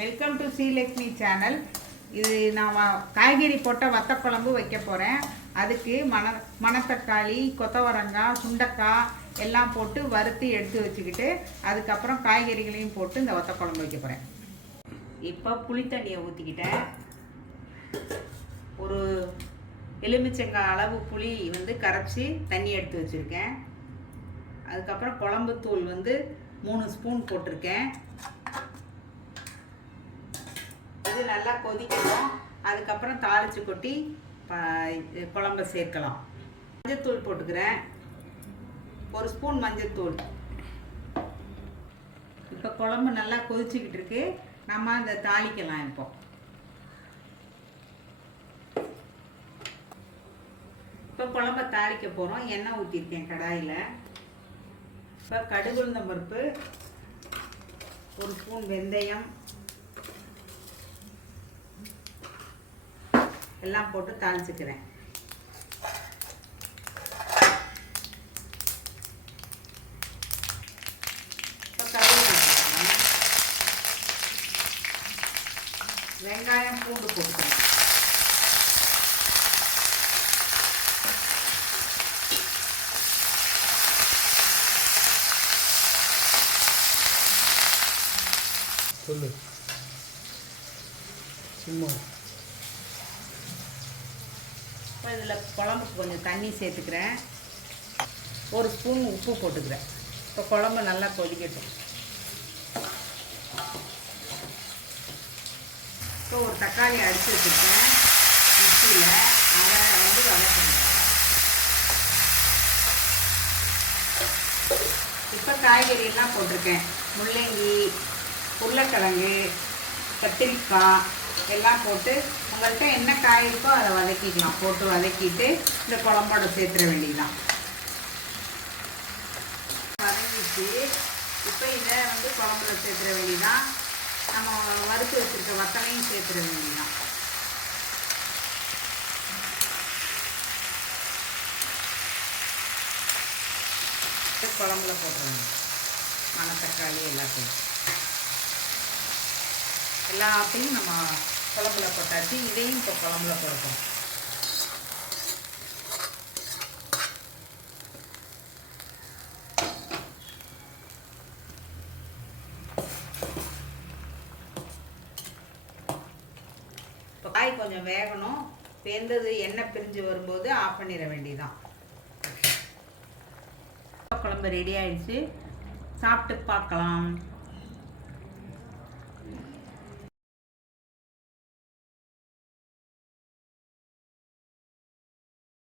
Welcome to Srilakshmi channel இது நான் காய்கறி போட்ட வத்தக்குழம்பு வைக்க போகிறேன் அதுக்கு மண மணத்தக்காளி கொத்தவரங்காய் சுண்டக்காய் எல்லாம் போட்டு வறுத்து எடுத்து வச்சுக்கிட்டு அதுக்கப்புறம் காய்கறிகளையும் போட்டு இந்த வத்தக்குழம்பு வைக்க போகிறேன் இப்போ புளித்தண்ணியை ஊற்றிக்கிட்டேன் ஒரு எலுமிச்சங்காய் அளவு புளி வந்து கரைச்சி தண்ணி எடுத்து வச்சுருக்கேன். அதுக்கப்புறம் குழம்புத்தூள் வந்து மூணு ஸ்பூன் போட்டிருக்கேன். அது நல்லா கொதிக்கணும் அதுக்கப்புறம் தாளித்து கொட்டி குழம்ப சேர்க்கலாம். மஞ்சத்தூள் போட்டுக்கிறேன். ஒரு ஸ்பூன் மஞ்சத்தூள். இப்போ குழம்பு நல்லா கொதிச்சுக்கிட்டு இருக்கு. நம்ம அந்த தாளிக்கலாம் இப்போ. இப்போ குழம்ப தாளிக்க போகிறோம் எண்ணெய் ஊற்றிருக்கேன் கடாயில். இப்போ கடுகுளுந்தம் பருப்பு ஒரு ஸ்பூன் வெந்தயம் எல்லாம் போட்டு தாளிச்சுக்கிறேன். வெங்காயம் பூண்டு போட்டுக்கிறேன் சொல்லு. சும்மா. இப்போ இதில் குழம்புக்கு கொஞ்சம் தண்ணி சேர்த்துக்கிறேன். ஒரு ஸ்பூன் உப்பு போட்டுக்கிறேன். இப்போ குழம்பு நல்லா கொதிக்கட்டும். இப்போ ஒரு தக்காளி அடித்து வச்சுருக்கேன். மிக்சியில் அதை வந்து வதக்கணும். இப்போ காய்கறி எல்லாம் போட்டிருக்கேன். முள்ளங்கி உருளைக்கிழங்கு கத்திரிக்காய் எல்லாம் போட்டு உங்கள்கிட்ட என்ன காய் இருக்கோ அதை வதக்கிக்கலாம். போட்டு வதக்கிட்டு இந்த குழம்போட சேர்த்துற வேண்டியதுதான். வதங்கிச்சு இப்போ இதை வந்து குழம்புல சேர்த்துற வேண்டியதான் நம்ம வறுத்து வச்சுருக்க வத்தலையும் சேர்த்துற வேண்டியதான் குழம்புல போட்டுருவாங்க மணத்தக்காளி எல்லாத்தையும். எல்லாத்தையும் நம்ம குழம்புல போட்டாச்சு இதையும் இப்போ குழம்புல போடுறோம். இப்போ காய் கொஞ்சம் வேகணும். வெந்தது எண்ணெய் பிரிஞ்சு வரும்போது ஆஃப் பண்ணிட வேண்டியதுதான். குழம்பு ரெடி ஆயிடுச்சு. சாப்பிட்டு பார்க்கலாம்.